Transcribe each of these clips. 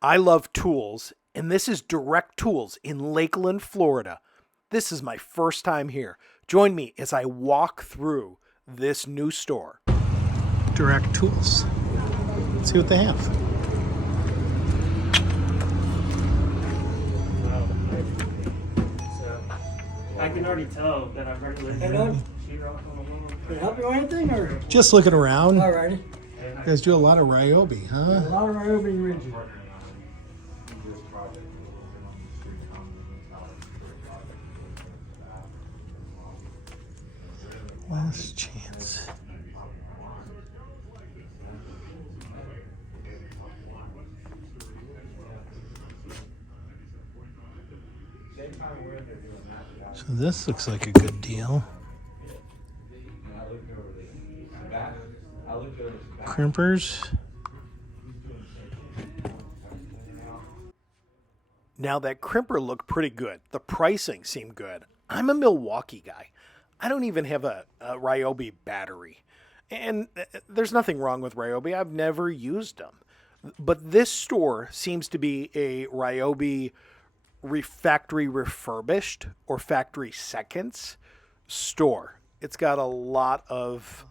I love tools, and this is Direct Tools in Lakeland, Florida. This is my first time here. Join me as I walk through this new store. Direct Tools. Let's see what they have. I can already tell that I've heard of Hey, Doug. Can I help you with anything, or? Just looking around. Alrighty. You guys do a lot of Ryobi, A huh? lot of our opening rigid. Last chance. So this looks like a good deal. Crimpers. Now that crimper looked pretty good. The pricing seemed good. I'm a Milwaukee guy. I don't even have a Ryobi battery. And there's nothing wrong with Ryobi. I've never used them. But this store seems to be a Ryobi factory refurbished or factory seconds store. It's got a lot of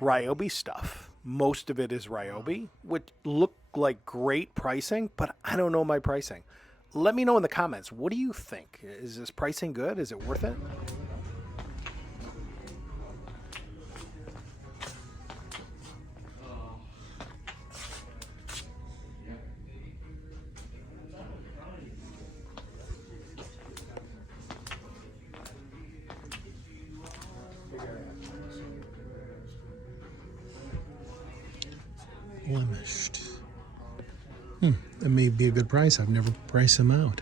Ryobi stuff. Most of it is Ryobi, which look like great pricing, but I don't know my pricing. Let me know in the comments. What do you think? Is this pricing good? Is it worth it? Blemished. That may be a good price. I've never priced them out.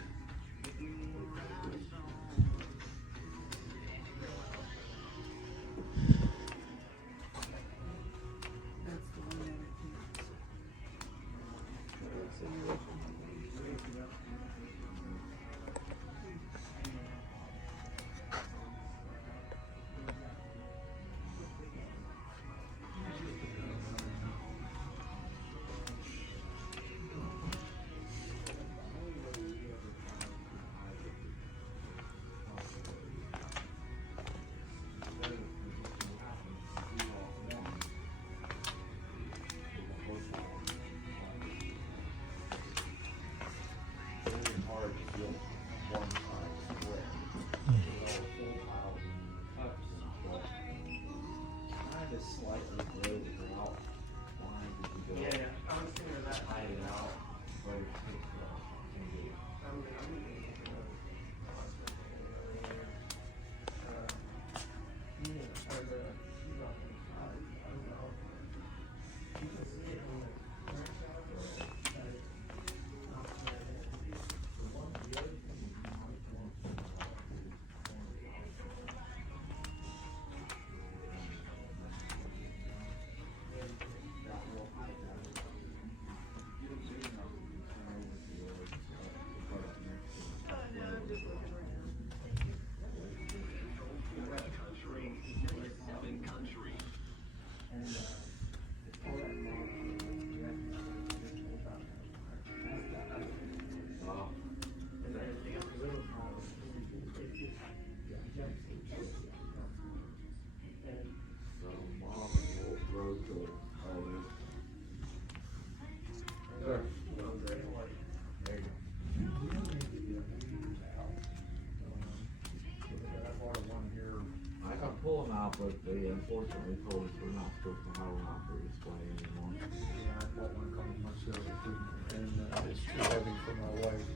I can pull them out, but they unfortunately told us we're not supposed to have them out for display anymore. Yeah, I bought one a couple months ago, and it's too heavy for my wife.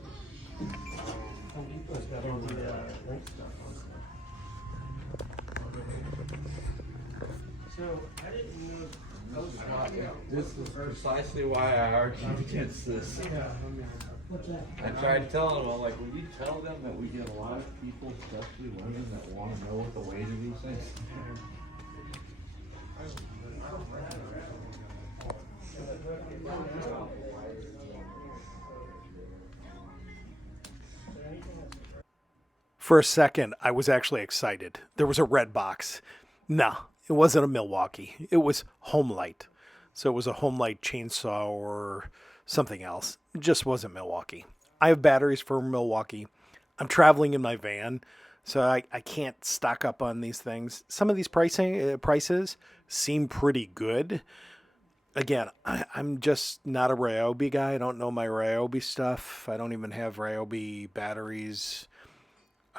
So I didn't know. This is precisely why I argued against this. I tried telling them, I'm like, will you tell them that we get a lot of people, especially women, that want to know what the weight of these things? For a second, I was actually excited. There was a red box. No, it wasn't a Milwaukee. It was Homelight. So it was a Homelight chainsaw or something else. It just wasn't Milwaukee. I have batteries for Milwaukee. I'm traveling in my van, so I can't stock up on these things. Some of these prices seem pretty good. Again, I'm just not a Ryobi guy. I don't know my Ryobi stuff. I don't even have Ryobi batteries.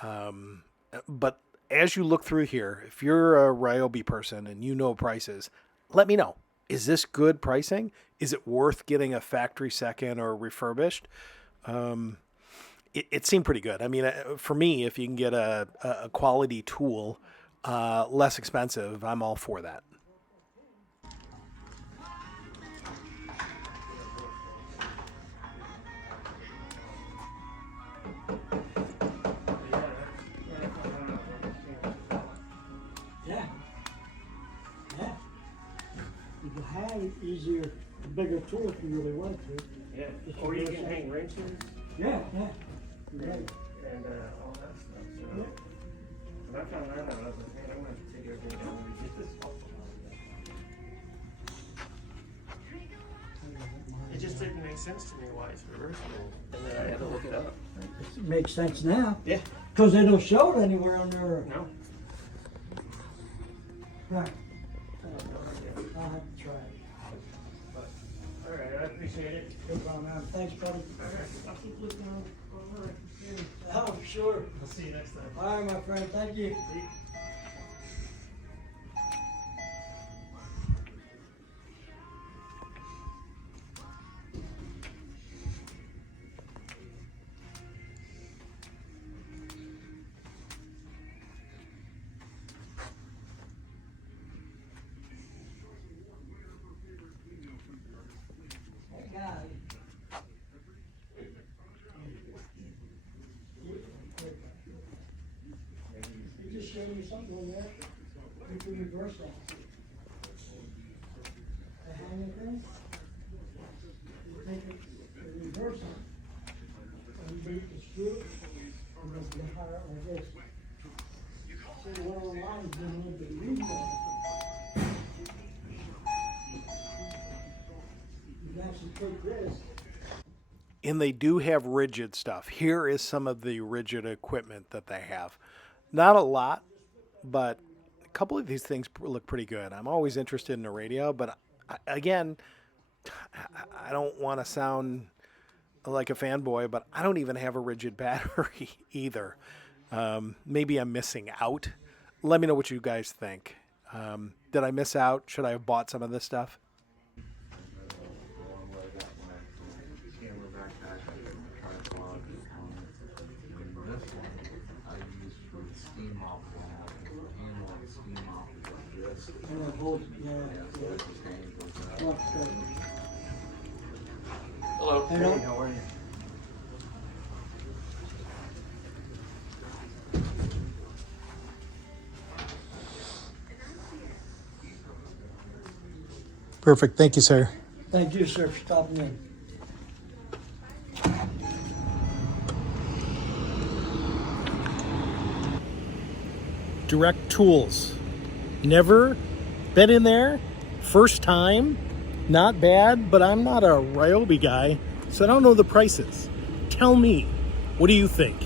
But as you look through here, if you're a Ryobi person and you know prices, let me know. Is this good pricing? Is it worth getting a factory second or refurbished? It seemed pretty good. I mean, for me, if you can get a quality tool, less expensive, I'm all for that. Yeah. Yeah. You can have it easier, a bigger tool if you really want to. Yeah. Or you can hang wrenches Yeah, yeah. Right. and all that stuff. So when I found that out, I was like, man, I'm gonna have to take everything down and get this off. It just didn't make sense to me why it's reversible. And then I had to look it up. It makes sense now. Yeah. Because they don't show it anywhere on their. No. Right. I'll have to try it. All right, I appreciate it. No problem, man. Thanks, buddy. All right, I'll keep looking over. Oh, sure. I'll see you next time. All right, my friend. Thank you. He just showed me something on there. You can reverse that. The hanging thing. You take it, you reverse it. And you beat the screw, and then you hire it like this. So one of the lines didn't need to be read on. You can actually take this. And they do have rigid stuff. Here is some of the rigid equipment that they have. Not a lot, but a couple of these things look pretty good. I'm always interested in the radio, but again, I don't want to sound like a fanboy, but I don't even have a rigid battery either. Maybe I'm missing out. Let me know what you guys think. Did I miss out? Should I have bought some of this stuff? Hello. Hello. How are you? Perfect. Thank you, sir. Thank you, sir, for stopping in. Direct Tools. Never been in there. First time. Not bad, but I'm not a Ryobi guy, so I don't know the prices. Tell me, what do you think?